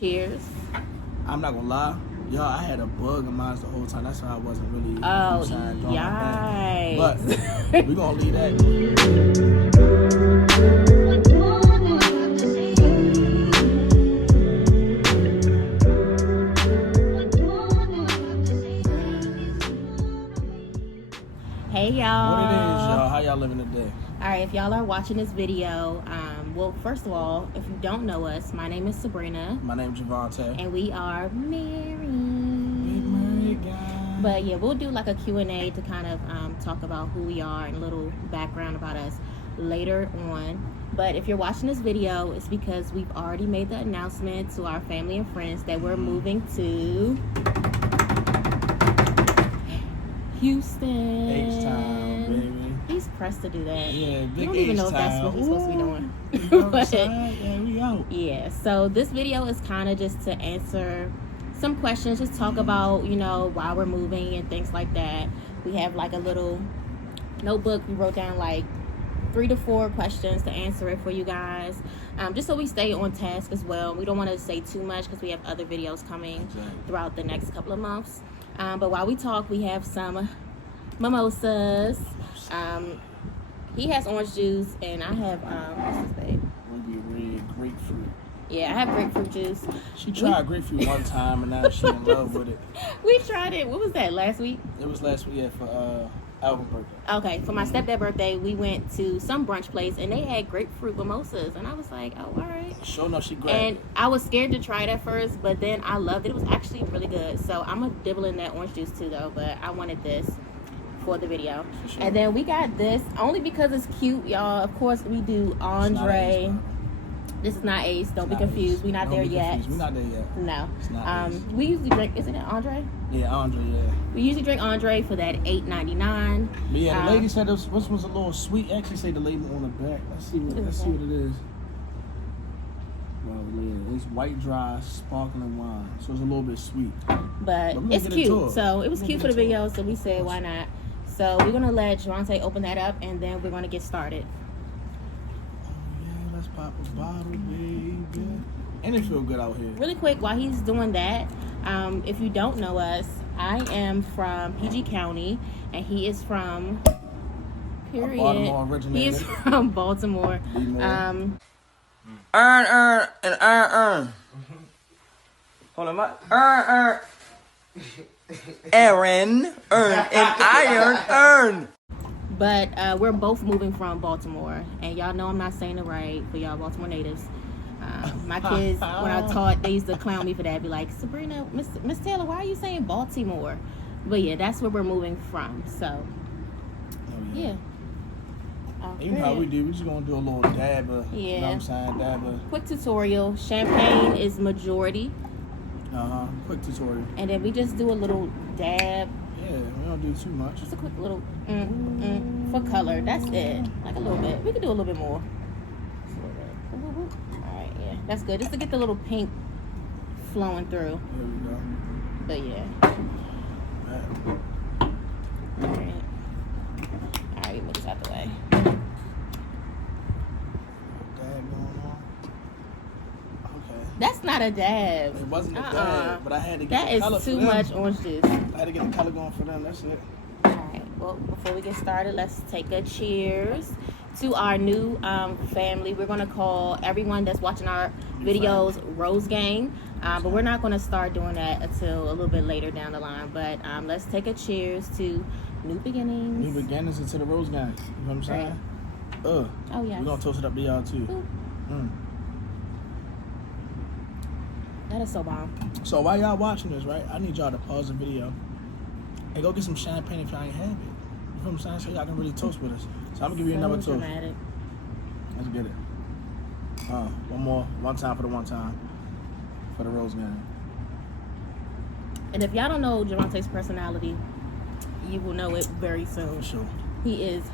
Cheers. I'm not gonna lie, y'all. I had a bug in mine the whole time. That's why I wasn't really. Oh, doing yikes! But we gonna leave that. Hey y'all. What it is, y'all? How y'all living today? All right, if y'all are watching this video, well, first of all, if you don't know us, my name is Sabrina. My name is Javonte. And we are married. We're married, guys. But yeah, we'll do like a Q&A to kind of talk about who we are and a little background about us later on. But if you're watching this video, it's because we've already made the announcement to our family and friends that we're moving to Houston. H-Town, baby. He's pressed to do that. Yeah, big I don't even know if that's what he's supposed to be doing. But, yeah, we out. yeah, so this video is kind of just to answer some questions, just talk about, you know, why we're moving and things like that. We have like a little notebook. We wrote down like 3 to 4 questions to answer it for you guys, just so we stay on task as well. We don't want to say too much because we have other videos coming throughout the next couple of months. But while we talk, we have some mimosas. He has orange juice, and I have what's this, babe? Ruby red grapefruit. Yeah, I have grapefruit juice. She tried grapefruit one time, and now she's in love with it. We tried it. What was that, last week? It was last week, yeah, for Alvin's birthday. Okay, for my stepdad's birthday, we went to some brunch place, and they had grapefruit mimosas, and I was like, oh, all right. Sure enough, she grabbed And it. I was scared to try it at first, but then I loved it. It was actually really good. So I'm going to dibble in that orange juice too, though, but I wanted this for the video. For sure. And then we got this, only because it's cute, y'all. Of course, we do Andre. This is not Ace. Don't be confused. We're not there yet. We're not there yet. No. It's not Ace. We usually drink, isn't it Andre? Yeah, Andre, yeah. We usually drink Andre for that $8.99. But yeah, the lady said this was a little sweet. Actually, say the label on the back. Let's see what it is. Well, yeah, it's white dry sparkling wine, so it's a little bit sweet. But it's cute. So it was cute for the video, so we said why not. So we're gonna let Javonte open that up, and then we're gonna get started. Let's pop a bottle, baby. And it feel good out here. Really quick, while he's doing that, if you don't know us, I am from PG County, and he is from Baltimore originator. He is from Baltimore. Earn. Hold on, earn. Aaron, earn, and iron, earn. But we're both moving from Baltimore, and y'all know I'm not saying it right for y'all Baltimore natives. My kids, when I taught, they used to clown me for that. Be like, Sabrina, Miss Taylor, why are you saying Baltimore? But yeah, that's where we're moving from. So, yeah. You know how we do. We just gonna do a little dab of, yeah. You know what I'm saying? Dab of. Quick tutorial. Champagne is majority. Quick tutorial. And then we just do a little dab. Yeah, we don't do too much. Just a quick little for color. That's it. Like a little bit. We could do a little bit more. Alright, yeah. That's good. Just to get the little pink flowing through. There we go. But yeah. Alright. Alright, move this out the way. Dab going on. Okay. That's not a dab. It wasn't a dab, but I had to get that the color is for too them. much orange juice. I had to get the color going for them. That's it. Alright, well, before we get started, let's take a cheers to our new family. We're going to call everyone that's watching our videos Rose Gang, but we're not going to start doing that until a little bit later down the line. But let's take a cheers to new beginnings. New beginnings into the Rose Gang. You know what I'm saying? Oh, yes. We're going to toast it up to y'all, too. That is so bomb. So while y'all watching this, right, I need y'all to pause the video and go get some champagne if y'all ain't have it. You know what I'm saying? So y'all can really toast with us. So I'm going to give you another toast. Dramatic. Let's get it. One more. One time for the one time. For the Rose Gang. And if y'all don't know Javonte's personality, you will know it very soon. For sure. He is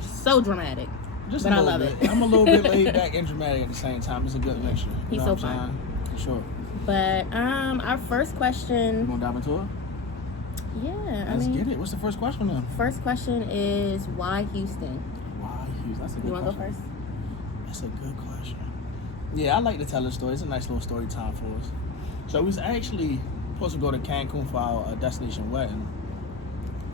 so dramatic. Just but a I little love bit. it. I'm a little bit laid back and dramatic at the same time. It's a good mixture. You He's know so what I'm fun. saying? For sure. But our first question. You want to dive into it? Yeah, Let's get it. What's the first question then? First question is why Houston? Why Houston? That's a good question. You want to go first? That's a good question. Yeah, I like to tell a story. It's a nice little story time for us. So we was actually supposed to go to Cancun for our destination wedding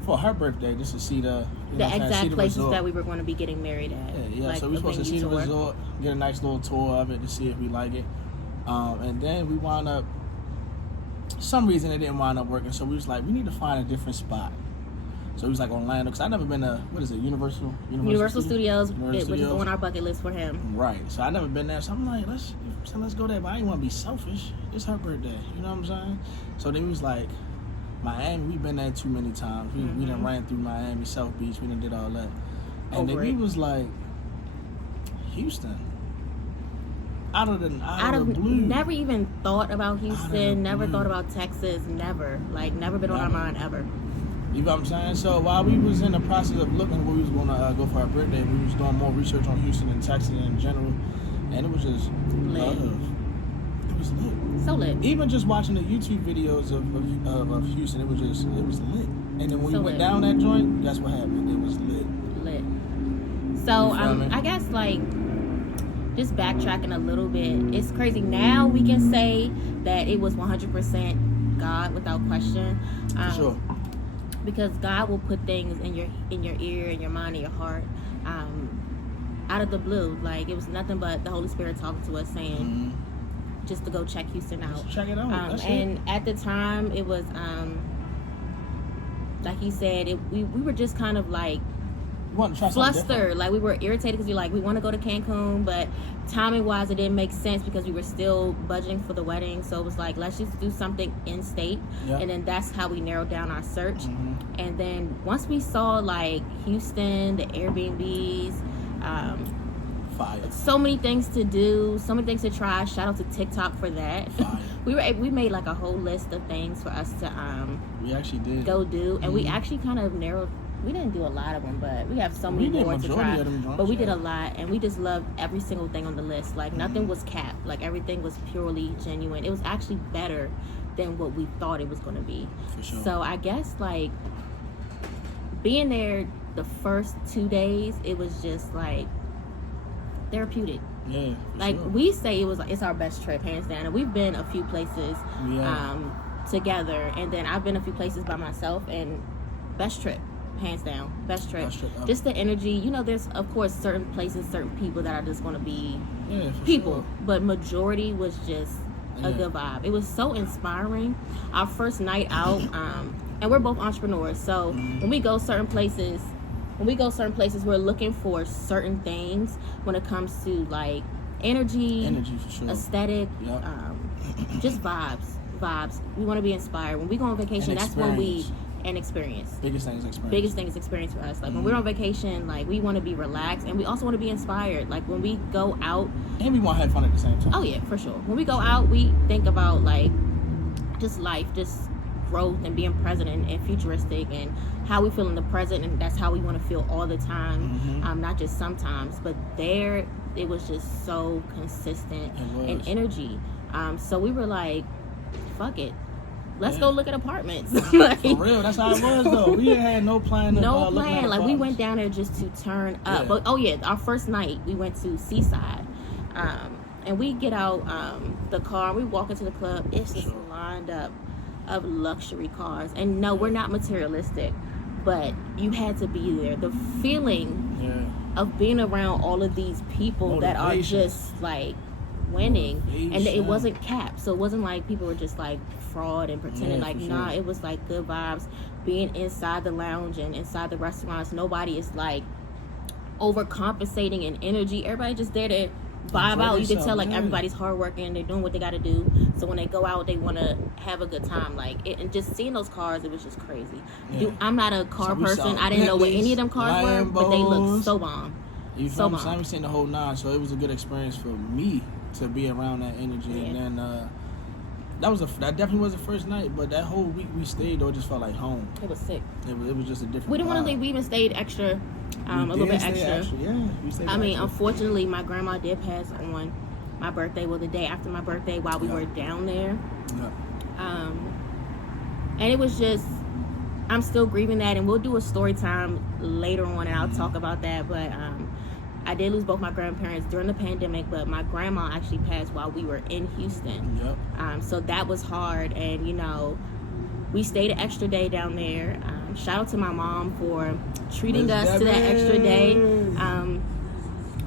for her birthday, just to see the exact places resort that we were going to be getting married at. Yeah. Like So we were supposed to see the tour. resort, get a nice little tour of it to see if we like it. And then we wound up. Some reason it didn't wind up working, so we was like, we need to find a different spot. So he was like Orlando, because I've never been to, what is it, Universal Studios, which is Studios? on our bucket list for him. Right. So I never been there. So I'm like, let's go there. But I didn't want to be selfish. It's her birthday. You know what I'm saying? So then he was like, Miami, we've been there too many times. We done ran through Miami, South Beach. We done did all that. And then he was like, Houston. Out of the blue. Never even thought about Houston. Never thought about Texas. Never. Like, never been on our mind ever. You know what I'm saying? So while we was in the process of looking where we was going to go for our birthday, we was doing more research on Houston and Texas in general, and it was just lit. It was lit. So lit. Even just watching the YouTube videos of Houston, it was lit. And then when we went down that joint, guess what happened? It was lit. Lit. So I guess like just backtracking a little bit, it's crazy. Now we can say that it was 100% God without question. For sure. Because God will put things in your ear, in your mind, in your heart, out of the blue. Like, it was nothing but the Holy Spirit talking to us, saying just to go check Houston out. Just check it out. And at the time, it was like he said, we were just kind of like flustered. Like, we were irritated because we want to go to Cancun, but timing wise it didn't make sense because we were still budgeting for the wedding. So it was like, let's just do something in state. And then that's how we narrowed down our search. And then once we saw like Houston, the Airbnbs, fire. So many things to do, so many things to try. Shout out to TikTok for that. we made like a whole list of things for us to we actually did go do, and we actually kind of narrowed. We didn't do a lot of them, but we have so many more to try. But we did a lot, and we just loved every single thing on the list. Like, nothing was capped. Like, everything was purely genuine. It was actually better than what we thought it was going to be. For sure. So I guess, like, being there the first 2 days, it was just, like, therapeutic. Yeah, like, sure. We say it's our best trip, hands down. And we've been a few places together, and then I've been a few places by myself, and best trip. Hands down, best trip. Just the energy. There's of course certain places, certain people that are just going to be people, sure. But majority was just a good vibe. It was so inspiring. Our first night out, and we're both entrepreneurs, so when we go certain places, we're looking for certain things when it comes to like energy for sure. aesthetic, just vibes. We want to be inspired. When we go on vacation, that's when we. And experience. Biggest thing is experience for us. Like, when we're on vacation, like, we want to be relaxed, and we also want to be inspired. Like, when we go out, and we want to have fun at the same time. Oh yeah, for sure. When we go out, we think about like just life, just growth, and being present and futuristic, and how we feel in the present, and that's how we want to feel all the time. Not just sometimes, but there it was just so consistent in energy. So we were like, fuck it. Let's go look at apartments. Like, for real, that's how it was though. We didn't have no plan. No plan. Like, we went down there just to turn up. Yeah. But our first night we went to Seaside, and we get out the car. We walk into the club. It's just lined up of luxury cars. And no, we're not materialistic, but you had to be there. The feeling of being around all of these people that are just like winning, and it wasn't capped, so it wasn't like people were just like fraud and pretending. Nah, it was like good vibes. Being inside the lounge and inside the restaurants, nobody is like overcompensating in energy. Everybody just there to vibe out. You can tell like everybody's hardworking, they're doing what they got to do, so when they go out they want to have a good time. Like, and just seeing those cars, it was just crazy. I'm not a car person. I didn't know what any of them cars were, but they looked so bomb. You feel me? I'm saying the whole nine, so it was a good experience for me to be around that energy. And then that definitely was the first night, but that whole week we stayed though, it just felt like home. It was sick. It was just a different We didn't want to vibe. leave. We even stayed extra, a little bit extra. We stayed Unfortunately, my grandma did pass on my birthday, the day after my birthday, while we were down there. And it was just, I'm still grieving that, and we'll do a story time later on, and I'll talk about that. But I did lose both my grandparents during the pandemic, but my grandma actually passed while we were in Houston. Yep. So that was hard, and we stayed an extra day down there. Shout out to my mom for treating us to that extra day.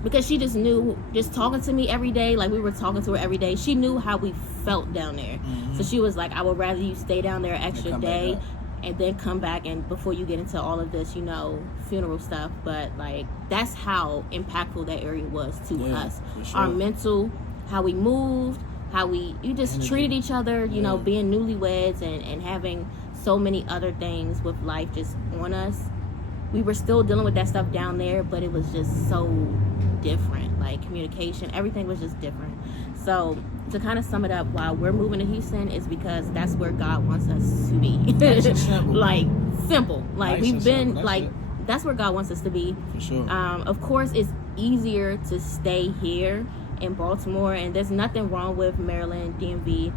Because she just knew, just talking to me every day, like we were talking to her every day, she knew how we felt down there. Mm-hmm. So she was like, I would rather you stay down there an extra day and then come back, and before you get into all of this, funeral stuff. But like, that's how impactful that area was to us. Sure. Our mental, how we moved, how you just treated each other, being newlyweds and having so many other things with life just on us. We were still dealing with that stuff down there, but it was just so different. Like communication, everything was just different. So to kind of sum it up, why we're moving to Houston is because that's where God wants us to be. Simple. Like simple. Like Nice we've been simple. that's where God wants us to be. For sure. Of course, it's easier to stay here in Baltimore, and there's nothing wrong with Maryland, DMV,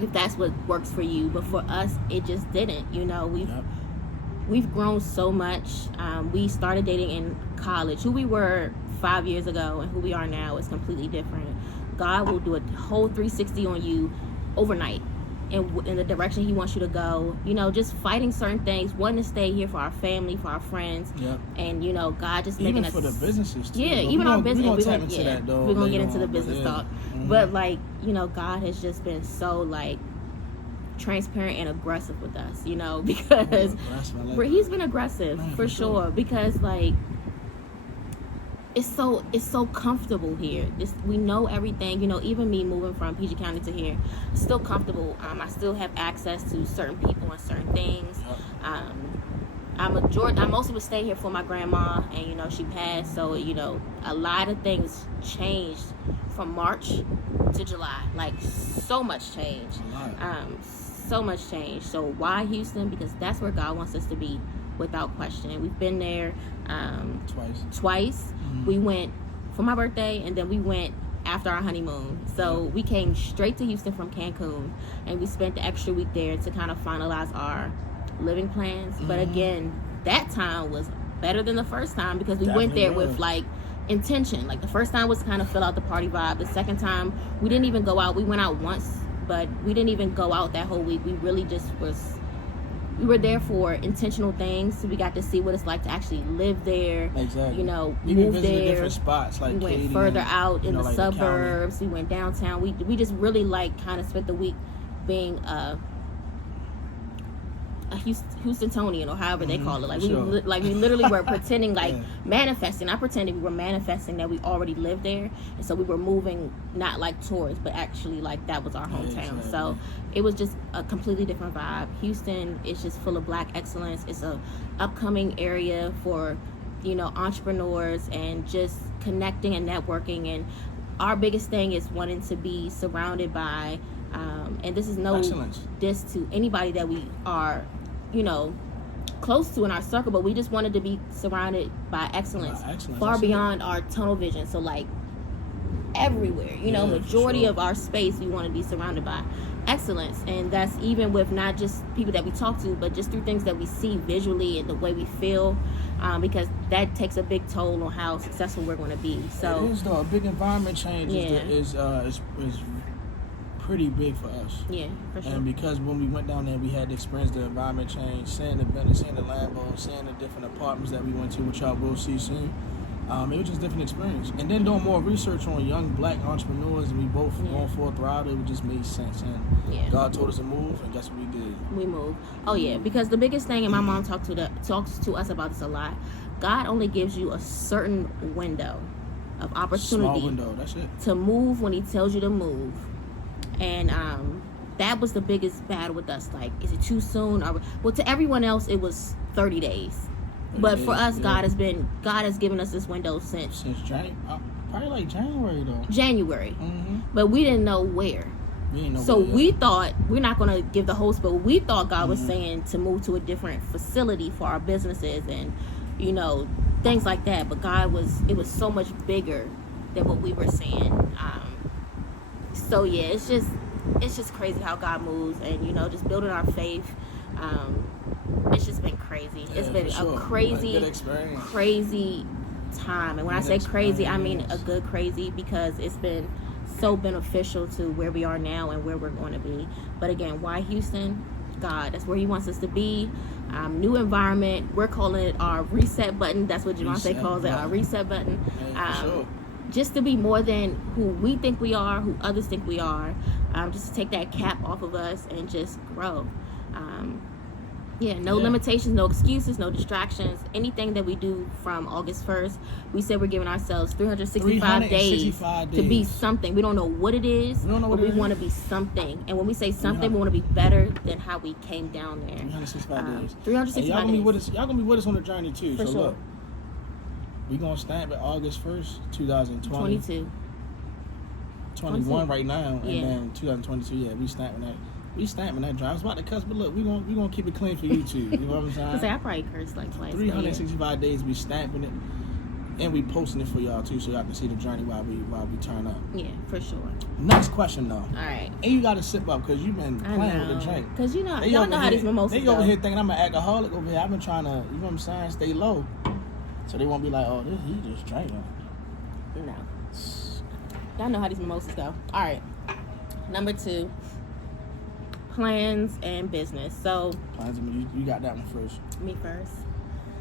if that's what works for you. But for us, it just didn't. We've grown so much. We started dating in college. Who we were 5 years ago and who we are now is completely different. God will do a whole 360 on you overnight in the direction he wants you to go. Just fighting certain things, wanting to stay here for our family, for our friends. Yep. And God just making even us for the businesses too. Yeah, even our business. We're gonna tap into that though. We're gonna get into the business talk. Mm-hmm. But God has just been so transparent and aggressive with us, because he's been aggressive for sure. Because it's so comfortable here. We know everything. Even me moving from PG County to here, it's still comfortable. I still have access to certain people and certain things. I mostly would stay here for my grandma, and she passed. So a lot of things changed from March to July. Like so much change. So much change. So why Houston? Because that's where God wants us to be, without question. And we've been there twice. Mm-hmm. We went for my birthday, and then we went after our honeymoon. So we came straight to Houston from Cancun, and we spent the extra week there to kind of finalize our living plans. Mm-hmm. But again, that time was better than the first time, because we went there with intention. Like the first time was kind of fill out the party vibe. The second time we didn't even go out. We went out once, but we didn't even go out that whole week. We really just we were there for intentional things. So we got to see what it's like to actually live there. Exactly. We move there. Different spots. Like we went Katie further out in the like suburbs. We went downtown. We just really kind of spent the week being a Houstonian, or however they call it. We literally were pretending manifesting. Not pretending, we were manifesting that we already lived there, and so we were moving not like tourists, but actually that was our hometown. Exactly. So it was just a completely different vibe. Houston is just full of Black excellence. It's a upcoming area for entrepreneurs and just connecting and networking. And our biggest thing is wanting to be surrounded by and this is no diss to anybody that we are close to in our circle, but we just wanted to be surrounded by excellence far beyond our tunnel vision. So everywhere, majority of our space, we want to be surrounded by excellence. And that's even with not just people that we talk to, but just through things that we see visually and the way we feel, because that takes a big toll on how successful we're going to be. So it is though. A big environment change is pretty big for us. Yeah, for sure. And because when we went down there, we had to experience the environment change, seeing the Bentley, seeing the Lambo, seeing the different apartments that we went to, which y'all will see soon. It was just a different experience. And then doing more research on young Black entrepreneurs, and we both going for a thrive, it just made sense. And God told us to move, and guess what we did? We moved. Oh yeah, because the biggest thing, and my mom talks to us about this a lot, God only gives you a certain window of opportunity. Small window, that's it. To move when he tells you to move. And that was the biggest battle with us. Is it too soon? Well, to everyone else, it was 30 days. But for us, God has given us this window since January, probably January though. January. Mm-hmm. But we didn't know where. We thought, we're not going to give the host, but we thought God was saying to move to a different facility for our businesses and, things like that. But it was so much bigger than what we were saying. So yeah, it's just crazy how God moves, and just building our faith. It's just been crazy. It's been a crazy time. And when I say crazy, I mean a good crazy, because it's been so beneficial to where we are now and where we're going to be. But again, why Houston? God, that's where he wants us to be. New environment. We're calling it our reset button. That's what Javonte calls it, our reset button. Sure. Just to be more than who we think we are, who others think we are. Just to take that cap off of us and just grow. No limitations, no excuses, no distractions. Anything that we do from August 1st, we said we're giving ourselves 365 days to be something. We don't know what it is, but we want to be something. And when we say something, we want to be better than how we came down there. 365 days. 365 y'all gonna days. Be with us, y'all gonna be with us on the journey too. For so sure. Look, we gonna stamp at August 1st, 2020. 22. 21 right now, and Yeah. then 2022. Yeah, we stamping that. We stamping that drive. I was about to cuss, but look, we gonna keep it clean for YouTube. You know what I'm saying? I probably cursed like twice. 365 days, we stamping it, and we posting it for y'all too, so y'all can see the journey while we turn up. Yeah, for sure. Next question though. All right. And you gotta sip up because you've been playing with the drink. Because y'all know how these mimosas They go. over here thinking I'm an alcoholic over here. I've been trying to, you know what I'm saying, stay low, so they won't be like, oh, he just drinking. No. Y'all know how these mimosas go. All right. Number 2. Plans and business. So You got that one first. me first.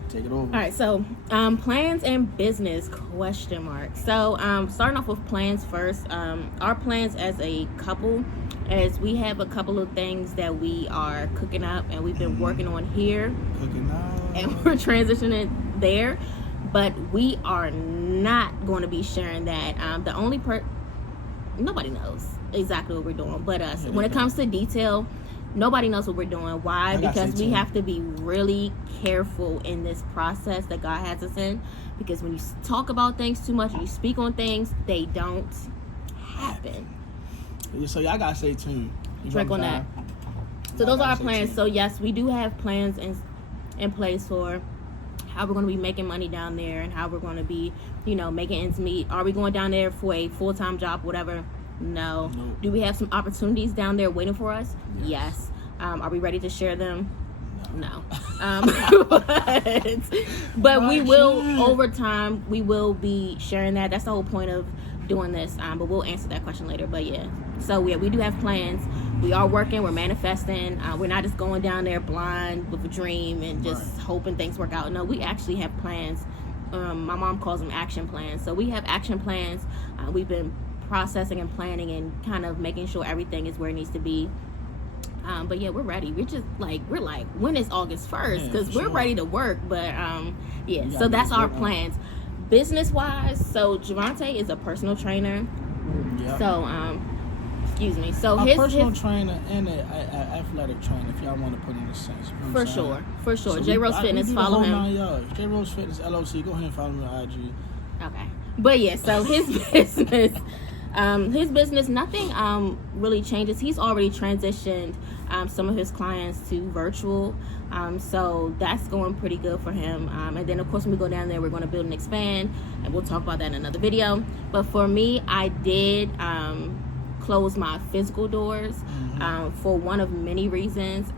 Take it over. All right, so plans and business ? So starting off with plans first. Our plans as a couple, as we have a couple of things that we are cooking up and we've been working on here, Cooking up. and we're transitioning there, but we are not going to be sharing that. The only nobody knows exactly what we're doing but us. When it comes to detail, nobody knows what we're doing. Why? Because we have to be really careful in this process that God has us in, because when you talk about things too much, you speak on things, they don't happen. So y'all gotta stay tuned. Drink on that. So those are our plans. So yes, we do have plans in place for how we're going to be making money down there and how we're going to be, making ends meet. Are we going down there for a full-time job, whatever? No. Nope. Do we have some opportunities down there waiting for us? Yes. Are we ready to share them? No. But we will, over time, we will be sharing that. That's the whole point of doing this. But we'll answer that question later. But yeah. So we do have plans. We are working. We're manifesting. We're not just going down there blind with a dream and just hoping things work out. No, we actually have plans. My mom calls them action plans. So we have action plans. We've been processing and planning and kind of making sure everything is where it needs to be. But yeah, we're ready. We're like, when is August 1st? Because we're ready to work. But so that's our plans. Business wise, so Javonte is a personal trainer. Yep. So excuse me. So a his personal trainer and an athletic trainer, if y'all want to put in a sense. You know for sure. So J Rose Fitness, follow him. J Rose Fitness LLC. Go ahead and follow me on IG. Okay. But yeah, so his business, nothing really changes. He's already transitioned some of his clients to virtual, so that's going pretty good for him. And then of course when we go down there, we're going to build and expand, and we'll talk about that in another video. But for me, I did close my physical doors for one of many reasons.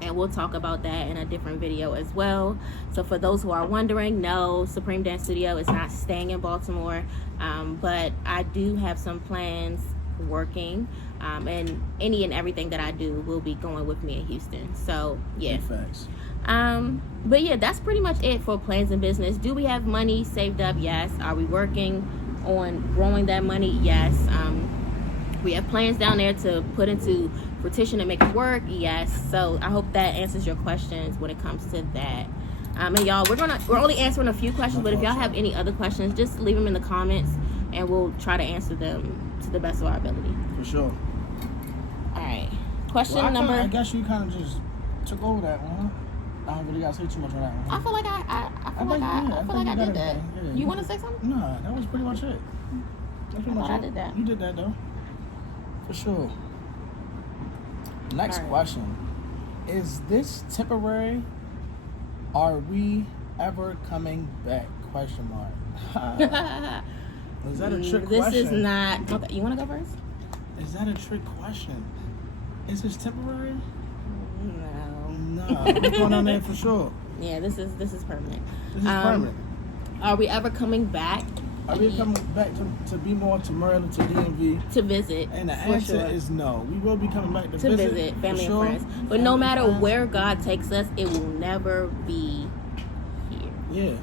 And we'll talk about that in a different video as well. So for those who are wondering, no, Supreme Dance Studio is not staying in Baltimore. But I do have some plans working. And any and everything that I do will be going with me in Houston. So, yeah. Facts. But yeah, that's pretty much it for plans and business. Do we have money saved up? Yes. Are we working on growing that money? Yes. We have plans down there to put into fruition and make it work. Yes. So I hope that answers your questions when it comes to that. And y'all, we're only answering a few questions, but if y'all have any other questions, just leave them in the comments and we'll try to answer them to the best of our ability. For sure. All right. Question number. I guess you kind of just took over that one. Huh? I don't really gotta say too much on that one. I feel like I did that. Yeah. You want to say something? No, that was pretty much it. That's pretty much I it. did that. You did that though. For sure. Next question. Is this temporary? Are we ever coming back? Question mark. Is that a trick question? This is not. Okay, you want to go first? Is that a trick question? Is this temporary? No. No. We're going on there for sure. Yeah, this is permanent. This is permanent. Are we ever coming back? Are we coming back to be more to Maryland, to DMV? To visit. And the for answer sure. is no. We will be coming back to visit family and friends. But no matter where God takes us, it will never be here. Yeah.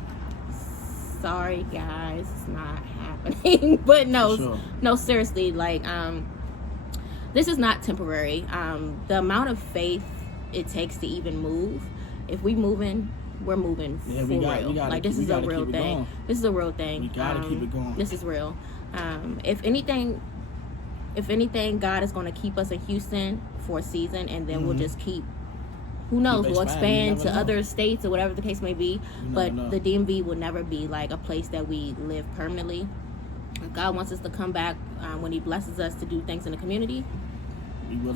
Sorry, guys, it's not happening. But no, seriously, like, this is not temporary. The amount of faith it takes to even move, if we moving, we're moving for real. Like, this is a real thing. This is a real thing. We gotta keep it going. This is real. If anything, God is going to keep us in Houston for a season, and then we'll just keep. Who knows? We'll expand to other states or whatever the case may be. But the DMV will never be like a place that we live permanently. If God wants us to come back when He blesses us to do things in the community,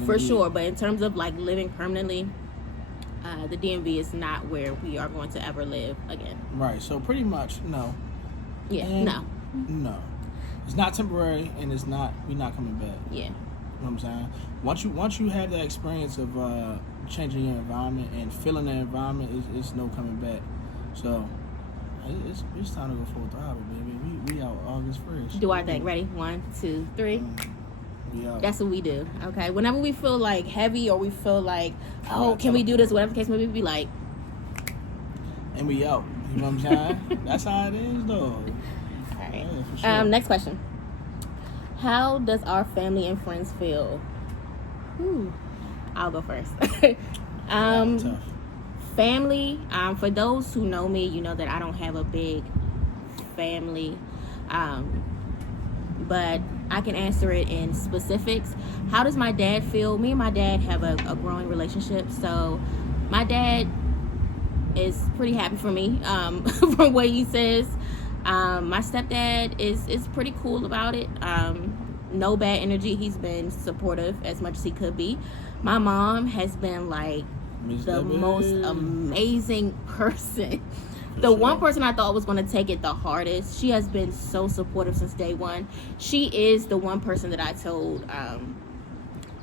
for sure. But in terms of like living permanently, the DMV is not where we are going to ever live again. Right. So pretty much no. Yeah. And no. It's not temporary, and we're not coming back. Yeah. You know what I'm saying? Once you have that experience of changing your environment and feeling the environment, it's no coming back. So it's time to go full throttle, baby. We out August 1st. Do our thing. Ready? 1, 2, 3. That's what we do. Okay. Whenever we feel like heavy or we feel like, can we do this? Whatever the case may be, we like. And we out. You know what I'm saying? That's how it is, though. All right. Yeah, for sure. Next question. How does our family and friends feel? I'll go first. Tough. Family. For those who know me, you know that I don't have a big family. But I can answer it in specifics. How does my dad feel? Me and my dad have a growing relationship. So my dad is pretty happy for me from what he says. My stepdad is pretty cool about it. No bad energy. He's been supportive as much as he could be. My mom has been like the most amazing person. The one person I thought was going to take it the hardest. She has been so supportive since day one. She is the one person that I told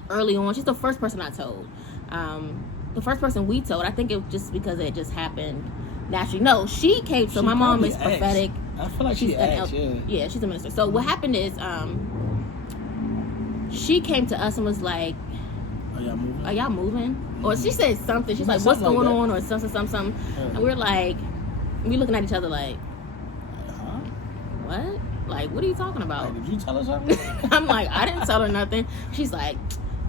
early on. She's the first person I told. The first person we told. I think it was just because it just happened naturally. No, she came. So my mom is prophetic. I feel like she's asked, yeah, she's a minister. So what happened is she came to us and was like, Are y'all moving? Or she said something. She's like, what's going on? Or something. Yeah. And we're like, we looking at each other like, what? Like, what are you talking about? Like, did you tell her something? I'm like, I didn't tell her nothing. She's like,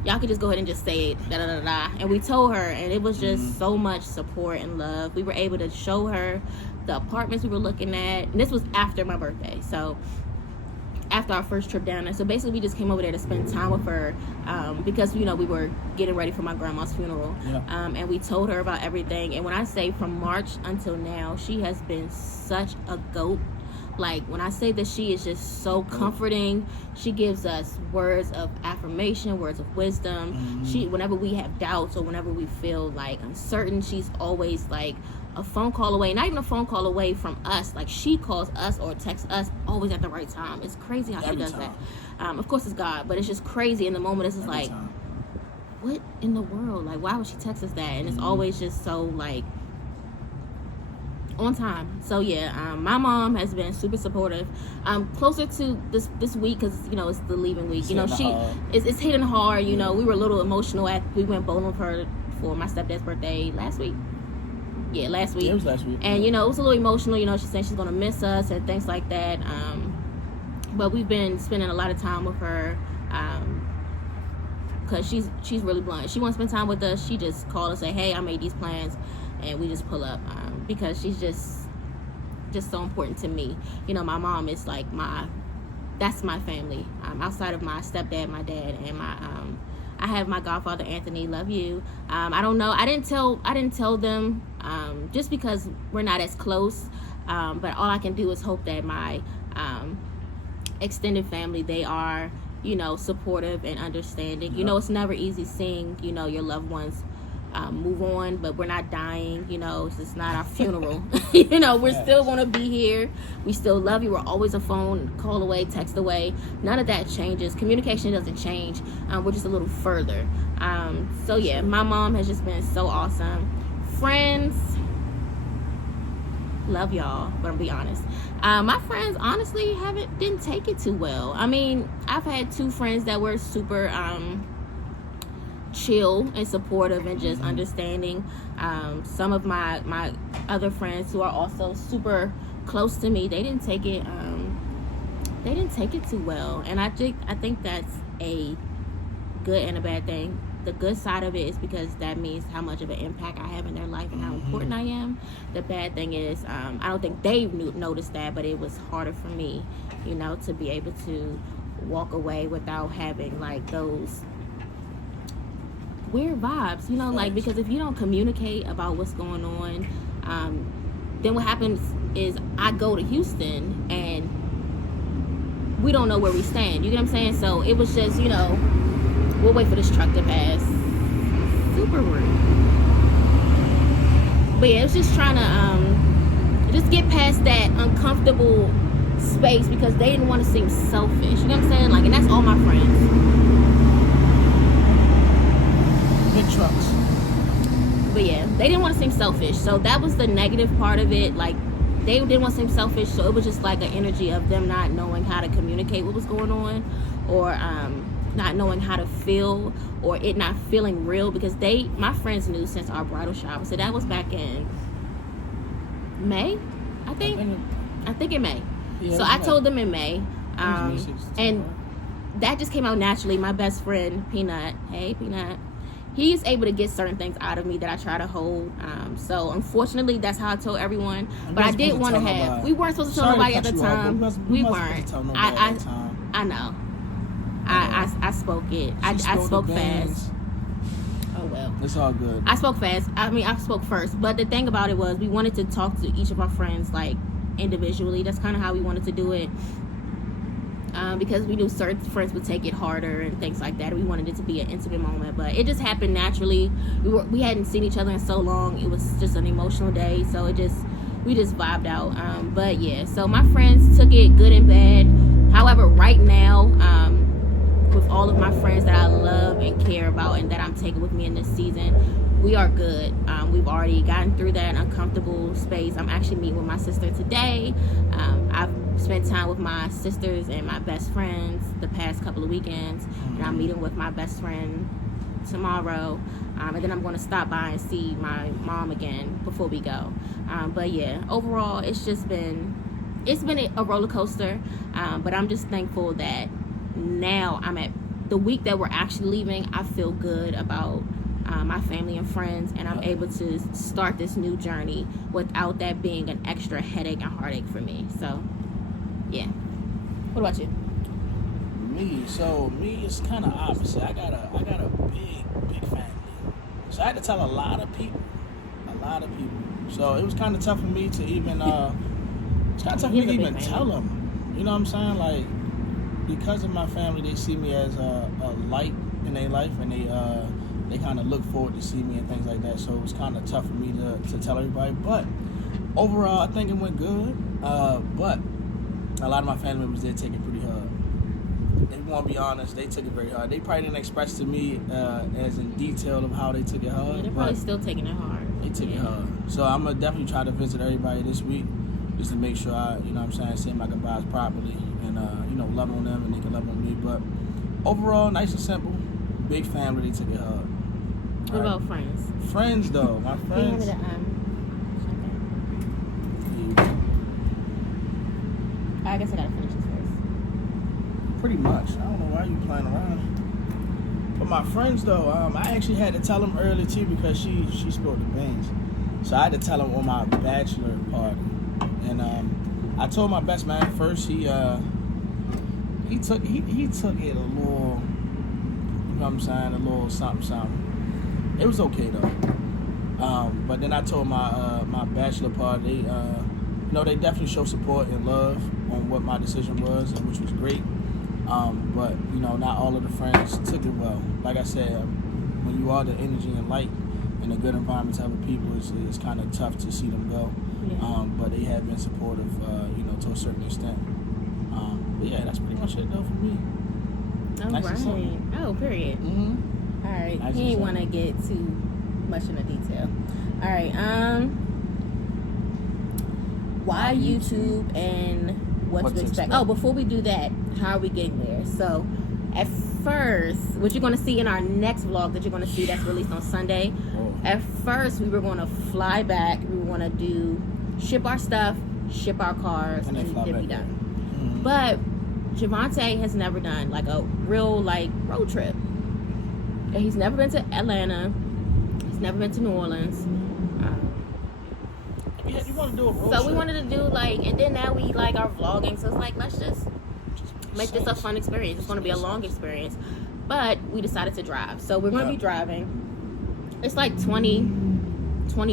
y'all could just go ahead and just say it, da-da-da-da. And we told her, and it was just so much support and love. We were able to show her the apartments we were looking at. And this was after my birthday. So after our first trip down there. So basically we just came over there to spend time with her because, you know, we were getting ready for my grandma's funeral. Yeah. And we told her about everything. And when I say from March until now, she has been such a goat. Like, when I say that she is just so comforting, she gives us words of affirmation, words of wisdom. She, whenever we have doubts or whenever we feel like uncertain, she's always like a phone call away, not even a phone call away from us. Like, she calls us or texts us always at the right time. It's crazy how she does that. Of course it's God, but it's just crazy in the moment. It's just like, what in the world? Like, why would she text us that? And it's always just so like on time. So yeah, my mom has been super supportive. Closer to this week, because you know it's the leaving week. You know, it's hitting hard. You know, we were a little emotional we went bowling with her for my stepdad's birthday last week. Yeah, last week. Yeah, it was last week. And you know, it was a little emotional. You know, she's saying she's gonna miss us and things like that. But we've been spending a lot of time with her. Because she's really blunt. She wants to spend time with us. She just called and say, hey, I made these plans, and we just pull up. Because she's just so important to me. You know, my mom is like that's my family. Outside of my stepdad, my dad, and I have my godfather Anthony. Love you. I don't know. I didn't tell them just because we're not as close. But all I can do is hope that my extended family, they are, you know, supportive and understanding. Yep. You know, it's never easy seeing, you know, your loved ones move on, but we're not dying. You know, it's just not our funeral. You know, we're still going to be here. We still love you. We're always a phone call away, text away. None of that changes. Communication doesn't change. We're just a little further. So yeah, my mom has just been so awesome. Friends, love y'all, but I'm be honest. My friends honestly didn't take it too well. I mean, I've had 2 friends that were super chill and supportive and just understanding. Some of my other friends who are also super close to me, they didn't take it too well, and I think that's a good and a bad thing. The good side of it is because that means how much of an impact I have in their life and how important I am. The bad thing is I don't think they noticed that, but it was harder for me, to be able to walk away without having like those weird vibes, like, because if you don't communicate about what's going on, then what happens is I go to Houston and we don't know where we stand. You get what I'm saying? So it was just, we'll wait for this truck to pass. Super rude. But yeah, it was just trying to just get past that uncomfortable space because they didn't want to seem selfish. You know what I'm saying? Like, and that's all my friends. Big trucks. But yeah, they didn't want to seem selfish. So that was the negative part of it. Like, they didn't want to seem selfish, so it was just like an energy of them not knowing how to communicate what was going on, or not knowing how to feel, or it not feeling real, because my friends knew since our bridal shower. So that was back in May, I think in May. Yeah, so I told them in May, and that just came out naturally. My best friend Peanut, hey Peanut, he's able to get certain things out of me that I try to hold. So unfortunately, that's how I told everyone. But I did want to have. We weren't supposed to tell nobody at the time. We weren't. I know. I spoke it. I spoke fast. Oh well. It's all good. I spoke fast. I mean, I spoke first. But the thing about it was, we wanted to talk to each of our friends like individually. That's kind of how we wanted to do it. Because we knew certain friends would take it harder and things like that. We wanted it to be an intimate moment, but it just happened naturally. We hadn't seen each other in so long. It was just an emotional day, so we just vibed out. But yeah, so my friends took it good and bad. However, right now, with all of my friends that I love and care about and that I'm taking with me in this season, we are good. We've already gotten through that uncomfortable space. I'm actually meeting with my sister today. I've spent time with my sisters and my best friends the past couple of weekends, and I'm meeting with my best friend tomorrow, and then I'm going to stop by and see my mom again before we go. But yeah, overall, it's been a roller coaster, but I'm just thankful that now I'm at the week that we're actually leaving. I feel good about my family and friends, and I'm able to start this new journey without that being an extra headache and heartache for me. So yeah. What about you? Me is kind of opposite. I got a big family, so I had to tell a lot of people. So it was kind of tough for me to even tell them. You know what I'm saying? Like, because of my family, they see me as a light in their life, and they kind of look forward to see me and things like that. So it was kind of tough for me to tell everybody. But overall, I think it went good. But a lot of my family members did take it pretty hard. They won't be honest, they took it very hard. They probably didn't express to me as in detail of how they took it hard. Yeah, they're probably still taking it hard. They took it hard. So I'm going to definitely try to visit everybody this week just to make sure I, say my goodbyes properly and, love on them and they can love on me. But overall, nice and simple. Big family, they took it hard. What about friends? Friends, though. My friends. I guess I gotta finish this first. Pretty much. I don't know why you playing around. But my friends, though, I actually had to tell them early too because she spilled the beans. So I had to tell them on my bachelor party, and I told my best man first. He took it a little, a little something. It was okay though. But then I told my bachelor party, they definitely show support and love on what my decision was, and which was great. But not all of the friends took it well. Like I said, when you are the energy and light in a good environment to other people, it's kind of tough to see them go. Yeah. But they have been supportive, to a certain extent. But yeah, that's pretty much it though for me. All nice right. Oh, period. Mm-hmm. All right. Nice He didn't want to get too much into detail. All right. why YouTube and what to expect. Oh, before we do that, how are we getting there? So at first, what you're going to see in our next vlog that you're going to see that's released on Sunday, at first we were going to fly back. We were going to ship our stuff, ship our cars, and then be done. But Javonte has never done like a real like road trip. And he's never been to Atlanta. He's never been to New Orleans. Yeah, you want to do a road So trip. we wanted to do like, and then now we like are vlogging. So it's like, let's just make this a fun experience. It's going to be a long experience. But we decided to drive. So we're going to be driving. It's like 20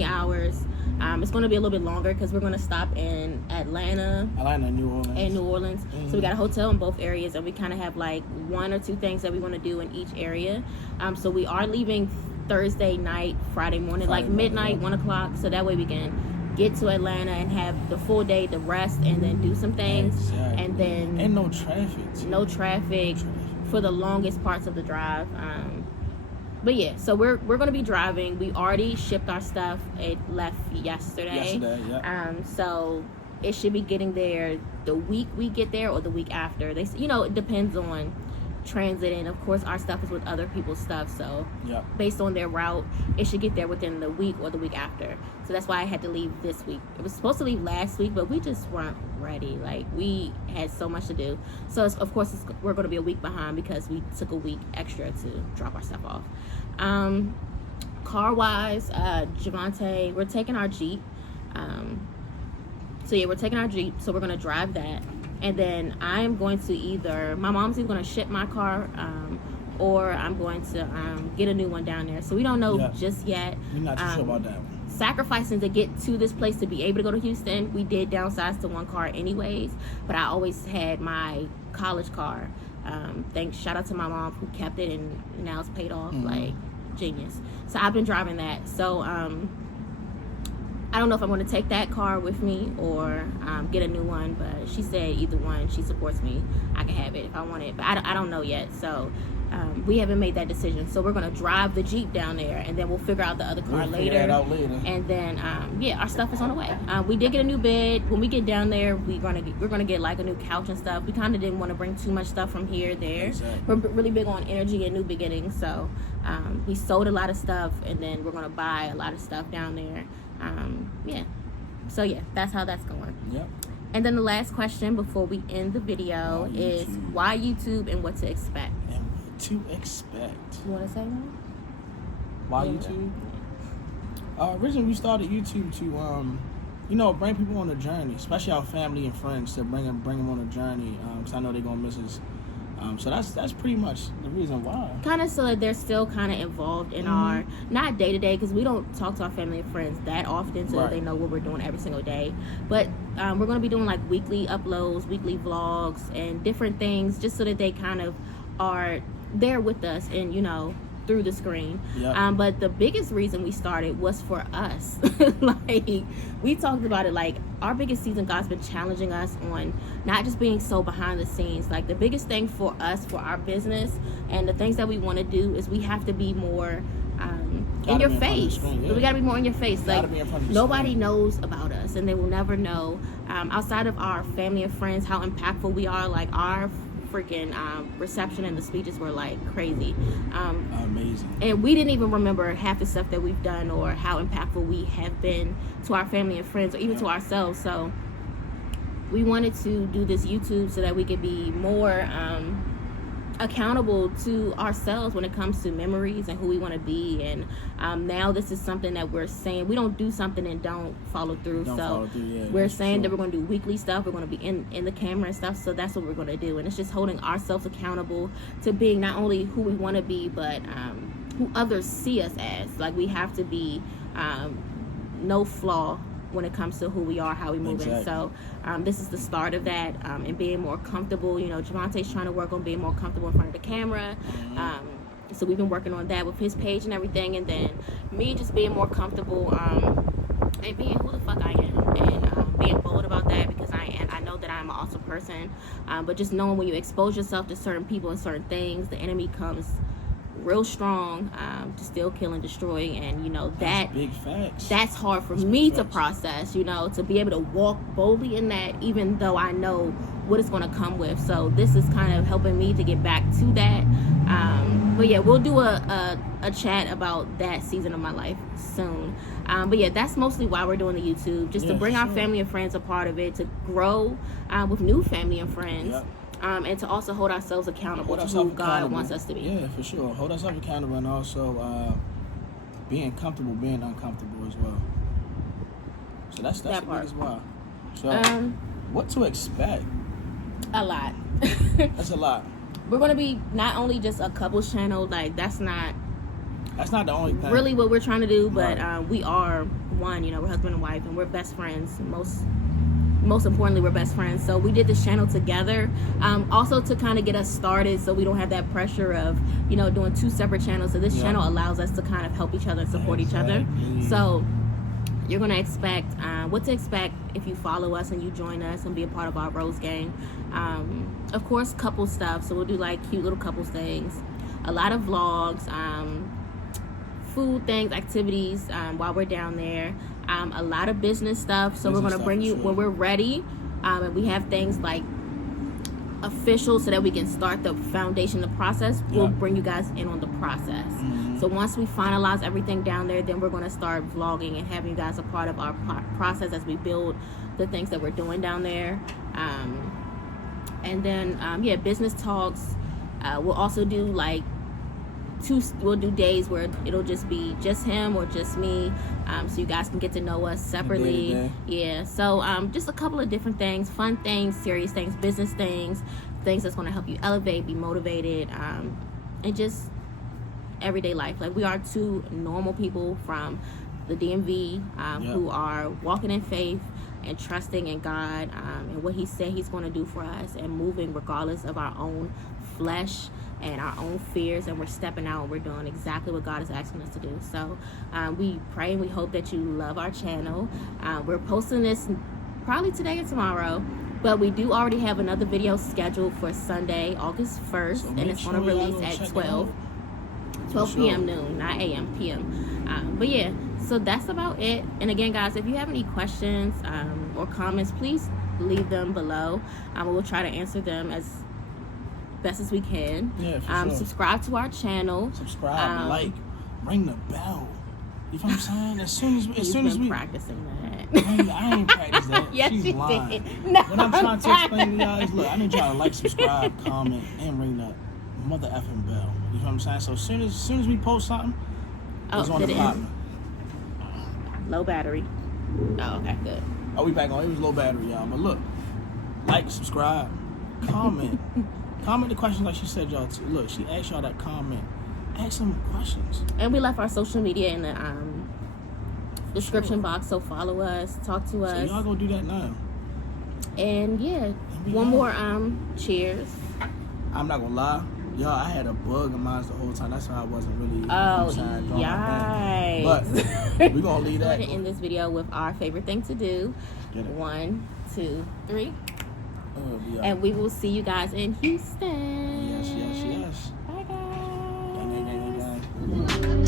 hours. It's going to be a little bit longer because we're going to stop in Atlanta, New Orleans. and New Orleans. So we got a hotel in both areas, and we kind of have like 1 or 2 things that we want to do in each area. So we are leaving Thursday night, Friday morning, like midnight, 1 o'clock. So that way we can get to Atlanta and have the full day to rest and then do some things. And then and no traffic. No traffic for the longest parts of the drive. But yeah, so we're gonna be driving. We already shipped our stuff. It left yesterday. So it should be getting there the week we get there or the week after. It depends on transit, and of course our stuff is with other people's stuff. So based on their route, it should get there within the week or the week after. So that's why I had to leave this week. It was supposed to leave last week, but we just weren't ready. Like we had so much to do. So we're going to be a week behind because we took a week extra to drop our stuff off. Car wise, Javonte, we're taking our Jeep. We're taking our Jeep. So we're going to drive that. And then I'm going to my mom's either going to ship my car, or I'm going to get a new one down there. So we don't know just yet. You're not too sure about that one. Sacrificing to get to this place to be able to go to Houston, we did downsize to 1 car anyways. But I always had my college car. Shout out to my mom who kept it, and now it's paid off. Like genius. So I've been driving that. So I don't know if I'm going to take that car with me or get a new one, but she said either one. She supports me. I can have it if I want it, but I don't know yet. So we haven't made that decision. So we're going to drive the Jeep down there, and then we'll figure out the other car later. And then our stuff is on the way. We did get a new bed. When we get down there, we're gonna get like a new couch and stuff. We kind of didn't want to bring too much stuff from here there. Exactly. We're really big on energy and new beginnings. So we sold a lot of stuff, and then we're gonna buy a lot of stuff down there. So that's how that's going. And then the last question before we end the video is why YouTube and what to expect. You want to say that? Why YouTube? Originally we started YouTube to bring people on a journey, especially our family and friends, to bring them on a journey, because I know they're gonna miss us. So that's pretty much the reason why. Kind of so that they're still kind of involved in our, not day to day, because we don't talk to our family and friends that often, so they know what we're doing every single day. But we're going to be doing like weekly uploads, weekly vlogs, and different things, just so that they kind of are there with us and through the screen. But the biggest reason we started was for us. Like we talked about it, like our biggest season, God's been challenging us on not just being so behind the scenes. Like the biggest thing for us, for our business and the things that we want to do, is we have to be more in your face. We gotta be more in your face. Like nobody knows about us, and they will never know outside of our family and friends how impactful we are. Like our freaking reception and the speeches were like crazy, amazing, and we didn't even remember half the stuff that we've done or how impactful we have been to our family and friends, or even to ourselves. So we wanted to do this YouTube so that we could be more accountable to ourselves when it comes to memories and who we want to be. And now this is something that we're saying, we don't do something and don't follow through. We're saying that we're going to do weekly stuff. We're going to be in the camera and stuff. So that's what we're going to do. And it's just holding ourselves accountable to being not only who we want to be, but who others see us as. Like we have to be no flaw when it comes to who we are, how we move in. So this is the start of that, and being more comfortable. Javonte's trying to work on being more comfortable in front of the camera. So we've been working on that with his page and everything, and then me just being more comfortable and being who the fuck I am, and being bold about that, because I know that I'm an awesome person. But just knowing when you expose yourself to certain people and certain things, the enemy comes real strong, to still kill and destroy. And you know That's big facts. that's hard for That's me big to facts. process, you know, to be able to walk boldly in that, even though I know what it's going to come with. So this is kind of helping me to get back to that. But yeah, we'll do a chat about that season of my life soon. But yeah, that's mostly why we're doing the YouTube, just to bring our family and friends a part of it, to grow with new family and friends. Yep. And to also hold ourselves accountable to who God wants us to be. Yeah, for sure. Hold ourselves accountable, and also being comfortable, being uncomfortable as well. So that's That the part. biggest why. So what to expect? A lot. That's a lot. We're going to be not only just a couples channel, like that's not the only thing. really what we're trying to do, but Right. we are one, you know, we're husband and wife, and we're best friends. Most importantly, we're best friends. So we did this channel together, also to kind of get us started, so we don't have that pressure of, you know, doing two separate channels. So this channel allows us to kind of help each other and support each other. So you're going to expect what to expect if you follow us and you join us and be a part of our Rose Gang. Of course, couple stuff. So we'll do like cute little couples things, a lot of vlogs, food things, activities while we're down there, a lot of business stuff. So we're going to bring you when we're ready, and we have things like official so that we can start the foundation, the process. We'll bring you guys in on the process. So once we finalize everything down there, then we're going to start vlogging and having you guys a part of our process as we build the things that we're doing down there. And then business talks. We'll also do like we'll do days where it'll just be just him or just me, so you guys can get to know us separately. Yeah, so just a couple of different things, fun things, serious things, business things that's going to help you elevate, be motivated, and just everyday life. Like, we are two normal people from the DMV who are walking in faith and trusting in God, and what he said he's going to do for us, and moving regardless of our own flesh and our own fears, and we're stepping out and we're doing exactly what God is asking us to do. So we pray and we hope that you love our channel. We're posting this probably today or tomorrow, but we do already have another video scheduled for Sunday, August 1st, So and it's going to release at 12 p.m. noon, not a.m., p.m. But yeah, so that's about it. And again, guys, if you have any questions or comments, please leave them below. We'll try to answer them as best as we can. Yeah, for sure. Subscribe to our channel. Subscribe, like, ring the bell. You know what I'm saying? As soon as we practicing that. I ain't practiced that. Yes, She's you lying. did. No, what I'm trying to explain to y'all is, look, I need y'all to like, subscribe, comment, and ring the mother effing bell. You know what I'm saying? So as soon as we post something, it's on the bottom. Low battery. Oh, okay, good. Oh, we back on. It was low battery, y'all. But look, like, subscribe, comment. Comment the questions like she said, y'all. Look, she asked y'all that comment. Ask some questions. And we left our social media in the description box, so follow us, talk to us. So y'all go do that now. And yeah, one more cheers. I'm not gonna lie, y'all. I had a bug in mine the whole time. That's why I wasn't really. Yikes! But we gonna leave that. We're gonna end this video with our favorite thing to do. 1, 2, 3. And we will see you guys in Houston. Yes. Bye, guys. Gang.